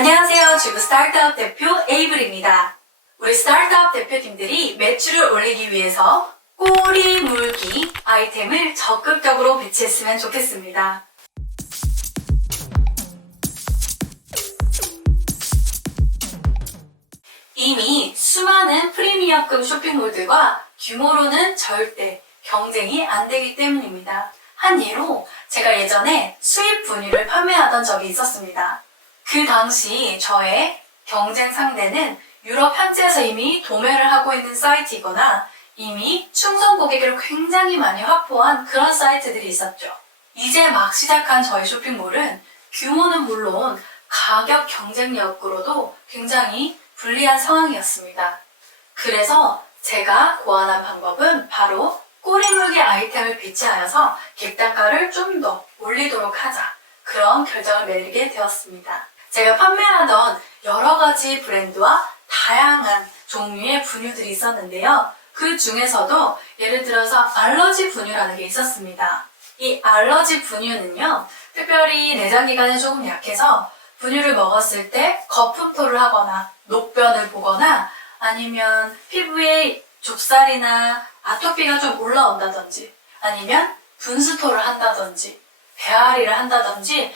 안녕하세요. 주부 스타트업 대표 에이블입니다. 우리 스타트업 대표님들이 매출을 올리기 위해서 꼬리 물기 아이템을 적극적으로 배치했으면 좋겠습니다. 이미 수많은 프리미엄급 쇼핑몰들과 규모로는 절대 경쟁이 안 되기 때문입니다. 한 예로 제가 예전에 수입 분유를 판매하던 적이 있었습니다. 그 당시 저의 경쟁 상대는 유럽 현지에서 이미 도매를 하고 있는 사이트이거나 이미 충성 고객을 굉장히 많이 확보한 그런 사이트들이 있었죠. 이제 막 시작한 저희 쇼핑몰은 규모는 물론 가격 경쟁력으로도 굉장히 불리한 상황이었습니다. 그래서 제가 고안한 방법은 바로 꼬리물개 아이템을 배치하여서 객단가를 좀 더 올리도록 하자, 그런 결정을 내리게 되었습니다. 제가 판매하던 여러 가지 브랜드와 다양한 종류의 분유들이 있었는데요. 그 중에서도 예를 들어서 알러지 분유라는 게 있었습니다. 이 알러지 분유는요, 특별히 내장기관이 조금 약해서 분유를 먹었을 때 거품토를 하거나 녹변을 보거나 아니면 피부에 좁쌀이나 아토피가 좀 올라온다든지 아니면 분수토를 한다든지 배앓이를 한다든지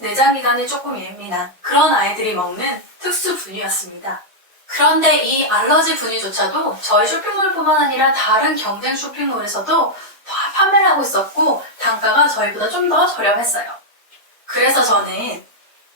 내장기관이 조금 예민한 그런 아이들이 먹는 특수 분유였습니다. 그런데 이 알러지 분유조차도 저희 쇼핑몰뿐만 아니라 다른 경쟁 쇼핑몰에서도 다 판매를 하고 있었고 단가가 저희보다 좀 더 저렴했어요. 그래서 저는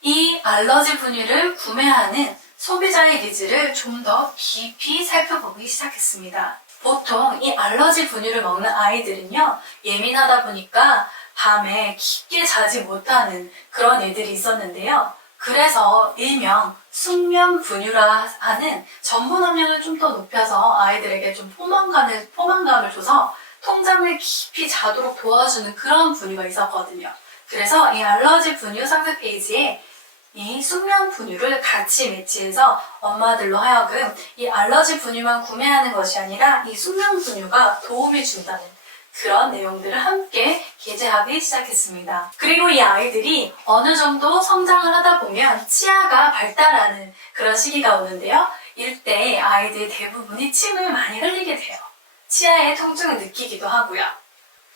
이 알러지 분유를 구매하는 소비자의 니즈를 좀 더 깊이 살펴보기 시작했습니다. 보통 이 알러지 분유를 먹는 아이들은요, 예민하다 보니까 밤에 깊게 자지 못하는 그런 애들이 있었는데요. 그래서 일명 숙면 분유라 하는 전분 함량을 좀 더 높여서 아이들에게 좀 포만감을 줘서 통잠을 깊이 자도록 도와주는 그런 분유가 있었거든요. 그래서 이 알러지 분유 상세 페이지에 이 숙면 분유를 같이 매치해서 엄마들로 하여금 이 알러지 분유만 구매하는 것이 아니라 이 숙면 분유가 도움이 준다는 그런 내용들을 함께 게재하기 시작했습니다. 그리고 이 아이들이 어느 정도 성장을 하다 보면 치아가 발달하는 그런 시기가 오는데요. 이때 아이들 대부분이 침을 많이 흘리게 돼요. 치아의 통증을 느끼기도 하고요.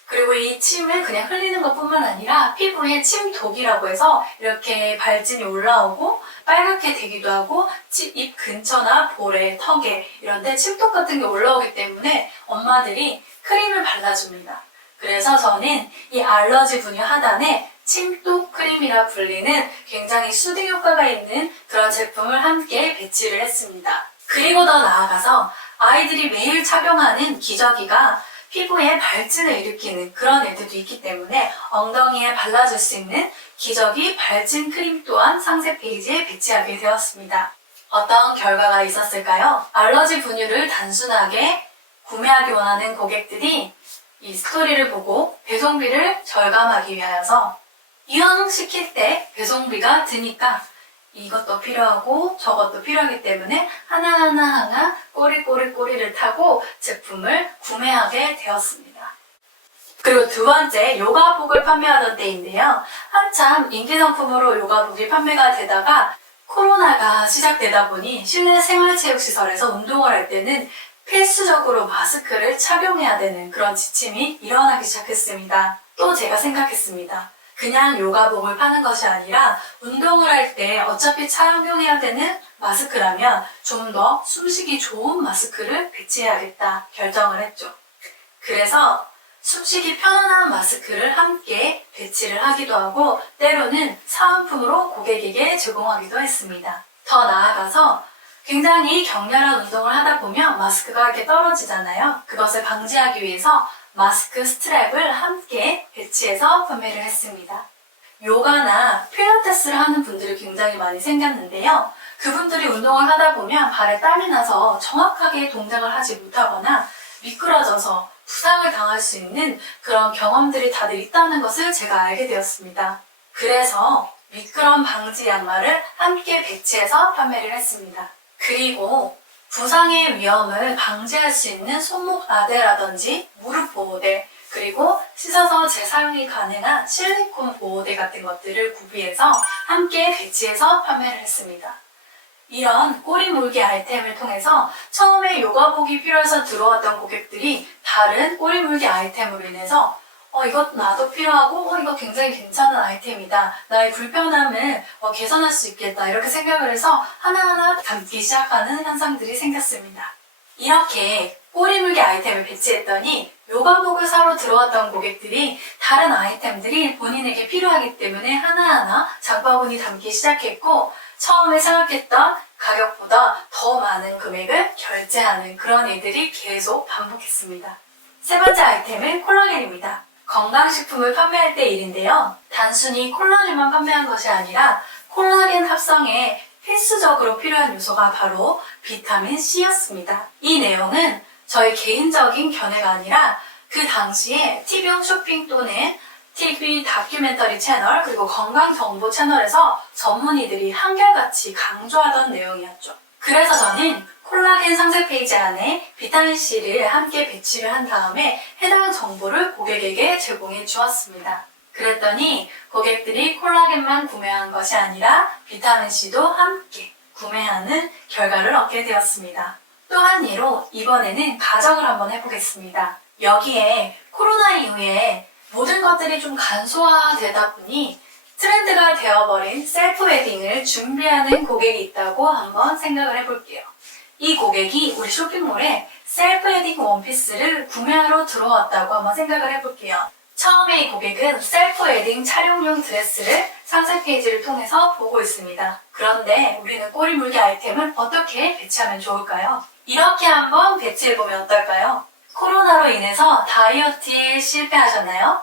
그리고 이 침을 그냥 흘리는 것뿐만 아니라 피부에 침독이라고 해서 이렇게 발진이 올라오고 빨갛게 되기도 하고 입 근처나 볼에, 턱에 이런 데 침독 같은 게 올라오기 때문에 엄마들이 크림을 발라줍니다. 그래서 저는 이 알러지 분유 하단에 침독 크림이라 불리는 굉장히 수딩 효과가 있는 그런 제품을 함께 배치를 했습니다. 그리고 더 나아가서 아이들이 매일 착용하는 기저귀가 피부에 발진을 일으키는 그런 애들도 있기 때문에 엉덩이에 발라줄 수 있는 기저귀 발진 크림 또한 상세 페이지에 배치하게 되었습니다. 어떤 결과가 있었을까요? 알러지 분유를 단순하게 구매하기 원하는 고객들이 이 스토리를 보고 배송비를 절감하기 위하여서 이왕 시킬 때 배송비가 드니까 이것도 필요하고 저것도 필요하기 때문에 하나하나 꼬리를 타고 제품을 구매하게 되었습니다. 그리고 두 번째, 요가복을 판매하던 때인데요. 한참 인기 상품으로 요가복이 판매가 되다가 코로나가 시작되다 보니 실내 생활체육시설에서 운동을 할 때는 필수적으로 마스크를 착용해야 되는 그런 지침이 일어나기 시작했습니다. 또 제가 생각했습니다. 그냥 요가복을 파는 것이 아니라 운동을 할 때 어차피 착용해야 되는 마스크라면 좀 더 숨쉬기 좋은 마스크를 배치해야겠다 결정을 했죠. 그래서 숨쉬기 편안한 마스크를 함께 배치를 하기도 하고 때로는 사은품으로 고객에게 제공하기도 했습니다. 더 나아가서 굉장히 격렬한 운동을 하다 보면 마스크가 이렇게 떨어지잖아요. 그것을 방지하기 위해서 마스크 스트랩을 함께 배치해서 판매를 했습니다. 요가나 필라테스를 하는 분들이 굉장히 많이 생겼는데요. 그분들이 운동을 하다 보면 발에 땀이 나서 정확하게 동작을 하지 못하거나 미끄러져서 부상을 당할 수 있는 그런 경험들이 다들 있다는 것을 제가 알게 되었습니다. 그래서 미끄럼 방지 양말을 함께 배치해서 판매를 했습니다. 그리고 부상의 위험을 방지할 수 있는 손목 아대라든지 무릎 보호대, 그리고 씻어서 재사용이 가능한 실리콘 보호대 같은 것들을 구비해서 함께 배치해서 판매를 했습니다. 이런 꼬리 물기 아이템을 통해서 처음에 요가복이 필요해서 들어왔던 고객들이 다른 꼬리 물기 아이템으로 인해서 이것 나도 필요하고 이거 굉장히 괜찮은 아이템이다. 나의 불편함을 개선할 수 있겠다. 이렇게 생각을 해서 하나하나 담기 시작하는 현상들이 생겼습니다. 이렇게 꼬리 물기 아이템을 배치했더니 요가복을 사러 들어왔던 고객들이 다른 아이템들이 본인에게 필요하기 때문에 하나하나 장바구니 담기 시작했고 처음에 생각했던 가격보다 더 많은 금액을 결제하는 그런 일들이 계속 반복했습니다. 세 번째 아이템은 콜라겐입니다. 건강식품을 판매할 때 일인데요. 단순히 콜라겐만 판매한 것이 아니라 콜라겐 합성에 필수적으로 필요한 요소가 바로 비타민 C였습니다. 이 내용은 저의 개인적인 견해가 아니라 그 당시에 TV 홈쇼핑 또는 TV 다큐멘터리 채널 그리고 건강정보 채널에서 전문의들이 한결같이 강조하던 내용이었죠. 그래서 저는 콜라겐 상세 페이지 안에 비타민C를 함께 배치를 한 다음에 해당 정보를 고객에게 제공해 주었습니다. 그랬더니 고객들이 콜라겐만 구매한 것이 아니라 비타민C도 함께 구매하는 결과를 얻게 되었습니다. 또 한 예로 이번에는 가정을 한번 해보겠습니다. 여기에 코로나 이후에 모든 것들이 좀 간소화되다 보니 트렌드가 되어버린 셀프 웨딩을 준비하는 고객이 있다고 한번 생각을 해볼게요. 이 고객이 우리 쇼핑몰에 셀프 웨딩 원피스를 구매하러 들어왔다고 한번 생각을 해볼게요. 처음에 이 고객은 셀프 웨딩 촬영용 드레스를 상세 페이지를 통해서 보고 있습니다. 그런데 우리는 꼬리 물기 아이템을 어떻게 배치하면 좋을까요? 이렇게 한번 배치해보면 어떨까요? 코로나로 인해서 다이어트에 실패하셨나요?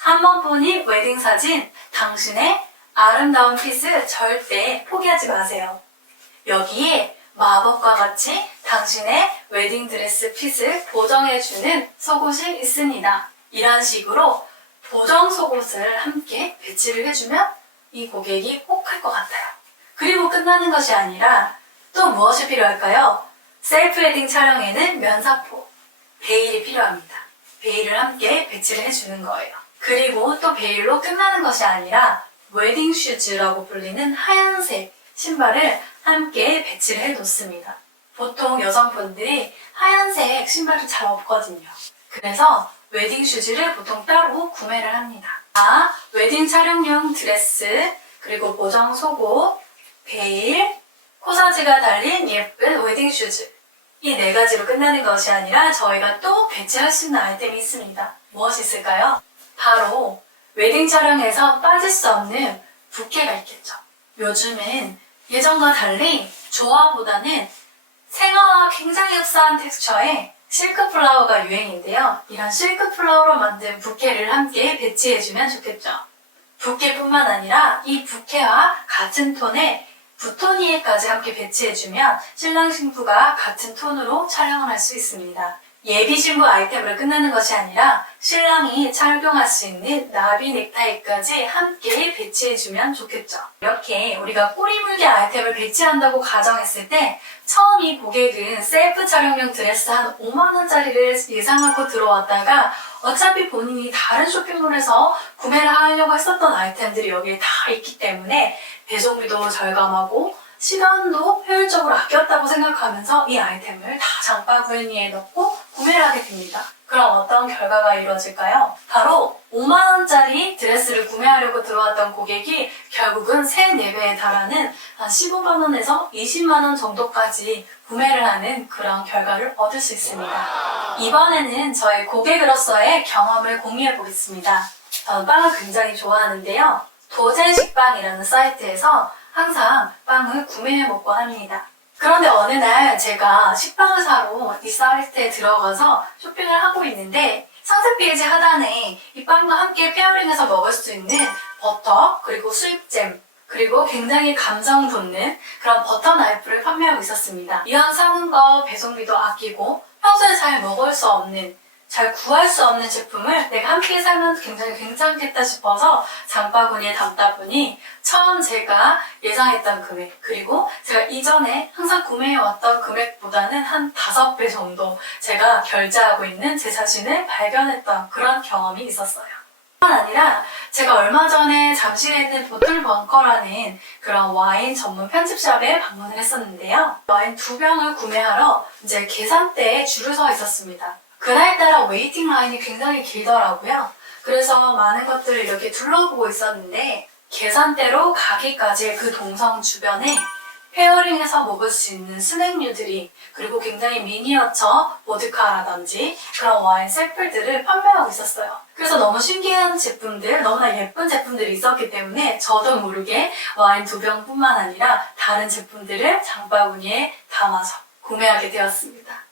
한 번뿐인 웨딩 사진, 당신의 아름다운 핏을 절대 포기하지 마세요. 여기에 마법과 같이 당신의 웨딩드레스 핏을 보정해주는 속옷이 있습니다. 이런 식으로 보정 속옷을 함께 배치를 해주면 이 고객이 꼭 할 것 같아요. 그리고 끝나는 것이 아니라 또 무엇이 필요할까요? 셀프 웨딩 촬영에는 면사포, 베일이 필요합니다. 베일을 함께 배치를 해주는 거예요. 그리고 또 베일로 끝나는 것이 아니라 웨딩 슈즈라고 불리는 하얀색 신발을 함께 배치를 해놓습니다. 보통 여성분들이 하얀색 신발을 잘 없거든요. 그래서 웨딩 슈즈를 보통 따로 구매를 합니다. 웨딩 촬영용 드레스, 그리고 보정 속옷, 베일, 코사지가 달린 예쁜 웨딩 슈즈. 이 네 가지로 끝나는 것이 아니라 저희가 또 배치할 수 있는 아이템이 있습니다. 무엇이 있을까요? 바로 웨딩 촬영에서 빠질 수 없는 부케가 있겠죠. 요즘은 예전과 달리 조화보다는 생화와 굉장히 흡사한 텍스처의 실크 플라워가 유행인데요. 이런 실크 플라워로 만든 부케를 함께 배치해주면 좋겠죠. 부케뿐만 아니라 이 부케와 같은 톤의 부토니에까지 함께 배치해주면 신랑 신부가 같은 톤으로 촬영을 할 수 있습니다. 예비 신부 아이템으로 끝나는 것이 아니라 신랑이 착용할 수 있는 나비 넥타이까지 함께 배치해주면 좋겠죠. 이렇게 우리가 꼬리 물기 아이템을 배치한다고 가정했을 때 처음 이 고객은 셀프 촬영용 드레스 한 5만원짜리를 예상하고 들어왔다가 어차피 본인이 다른 쇼핑몰에서 구매를 하려고 했었던 아이템들이 여기에 다 있기 때문에 배송비도 절감하고 시간도 효율적으로 아꼈다고 생각하면서 이 아이템을 다 장바구니에 넣고 구매를 하게 됩니다. 그럼 어떤 결과가 이루어질까요? 바로 5만원짜리 드레스를 구매하려고 들어왔던 고객이 결국은 3, 4배에 달하는 한 15만원에서 20만원 정도까지 구매를 하는 그런 결과를 얻을 수 있습니다. 이번에는 저의 고객으로서의 경험을 공유해 보겠습니다. 저는 빵을 굉장히 좋아하는데요. 도제식빵이라는 사이트에서 항상 빵을 구매해 먹곤 합니다. 그런데 어느 날 제가 식빵을 사러 이 사이트에 들어가서 쇼핑을 하고 있는데 상세 페이지 하단에 이 빵과 함께 페어링해서 먹을 수 있는 버터, 그리고 수입잼, 그리고 굉장히 감성 돋는 그런 버터 나이프를 판매하고 있었습니다. 이왕 사는 거 배송비도 아끼고 평소에 잘 먹을 수 없는 잘 구할 수 없는 제품을 내가 함께 사면 굉장히 괜찮겠다 싶어서 장바구니에 담다 보니 처음 제가 예상했던 금액, 그리고 제가 이전에 항상 구매해왔던 금액보다는 한 5배 정도 제가 결제하고 있는 제 자신을 발견했던 그런 경험이 있었어요. 뿐만 아니라 제가 얼마 전에 잠실에 있는 보틀벙커라는 그런 와인 전문 편집샵에 방문을 했었는데요. 와인 2병을 구매하러 이제 계산대에 줄을 서 있었습니다. 그날따라 웨이팅 라인이 굉장히 길더라고요. 그래서 많은 것들을 이렇게 둘러보고 있었는데 계산대로 가기까지의 그 동선 주변에 페어링해서 먹을 수 있는 스낵류들이, 그리고 굉장히 미니어처 보드카라든지 그런 와인 샘플들을 판매하고 있었어요. 그래서 너무 신기한 제품들, 너무나 예쁜 제품들이 있었기 때문에 저도 모르게 와인 2병뿐만 아니라 다른 제품들을 장바구니에 담아서 구매하게 되었습니다.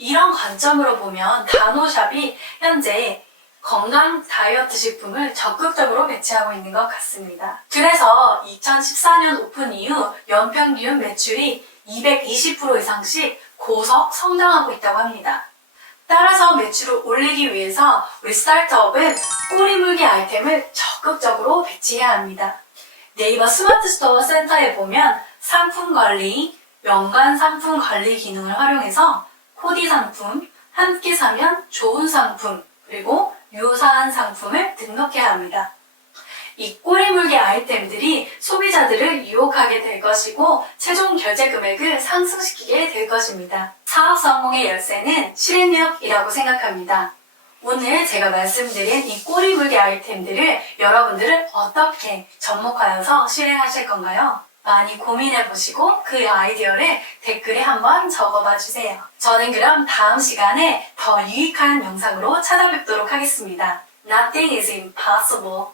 이런 관점으로 보면 다노샵이 현재 건강 다이어트 식품을 적극적으로 배치하고 있는 것 같습니다. 그래서 2014년 오픈 이후 연평균 매출이 220% 이상씩 고속 성장하고 있다고 합니다. 따라서 매출을 올리기 위해서 우리 스타트업은 꼬리물기 아이템을 적극적으로 배치해야 합니다. 네이버 스마트 스토어 센터에 보면 상품 관리, 연간 상품 관리 기능을 활용해서 코디 상품, 함께 사면 좋은 상품, 그리고 유사한 상품을 등록해야 합니다. 이 꼬리물개 아이템들이 소비자들을 유혹하게 될 것이고 최종 결제 금액을 상승시키게 될 것입니다. 사업 성공의 열쇠는 실행력이라고 생각합니다. 오늘 제가 말씀드린 이 꼬리물개 아이템들을 여러분들은 어떻게 접목하여서 실행하실 건가요? 많이 고민해보시고 그 아이디어를 댓글에 한번 적어봐 주세요. 저는 그럼 다음 시간에 더 유익한 영상으로 찾아뵙도록 하겠습니다. Nothing is impossible.